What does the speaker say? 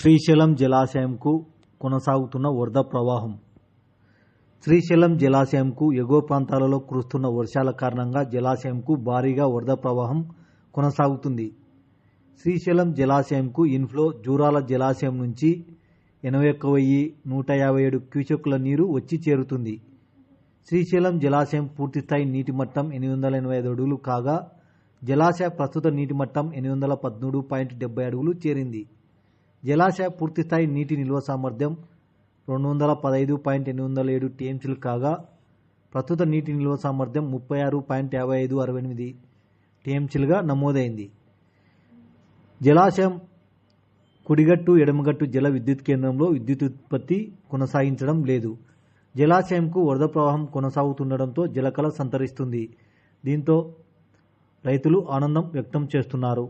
శ్రీశైలం జలాశయంకు కొనసాగుతున్న వరద ప్రవాహం. శ్రీశైలం జలాశయంకు ఎగువ ప్రాంతాలలో కురుస్తున్న వర్షాల కారణంగా జలాశయంకు భారీగా వరద ప్రవాహం కొనసాగుతుంది. శ్రీశైలం జలాశయంకు ఇన్ఫ్లో జూరాల జలాశయం నుంచి ఎనభై ఒక్క వెయ్యి నూట యాభై ఏడు క్యూసెక్కుల నీరు వచ్చి చేరుతుంది. శ్రీశైలం జలాశయం పూర్తిస్థాయి నీటి మట్టం ఎనిమిది వందల ఎనభై ఐదు అడుగులు కాగా జలాశయ ప్రస్తుత నీటి మట్టం ఎనిమిది వందల పదమూడు పాయింట్ డెబ్బై అడుగులు చేరింది. జలాశయ పూర్తిస్థాయి నీటి నిల్వ సామర్థ్యం రెండు వందల పదహైదు పాయింట్ ఎనిమిది వందల ఏడు టీఎంసీలు కాగా ప్రస్తుత నీటి నిల్వ సామర్థ్యం ముప్పై ఆరు పాయింట్ యాభై ఐదు అరవై ఎనిమిది టీఎంసీలుగా నమోదైంది. జలాశయం కుడిగట్టు ఎడమగట్టు జల విద్యుత్ కేంద్రంలో విద్యుత్ ఉత్పత్తి కొనసాగించడం లేదు. జలాశయంకు వరద ప్రవాహం కొనసాగుతుండడంతో జలకళ సంతరిస్తుంది. దీంతో రైతులు ఆనందం వ్యక్తం చేస్తున్నారు.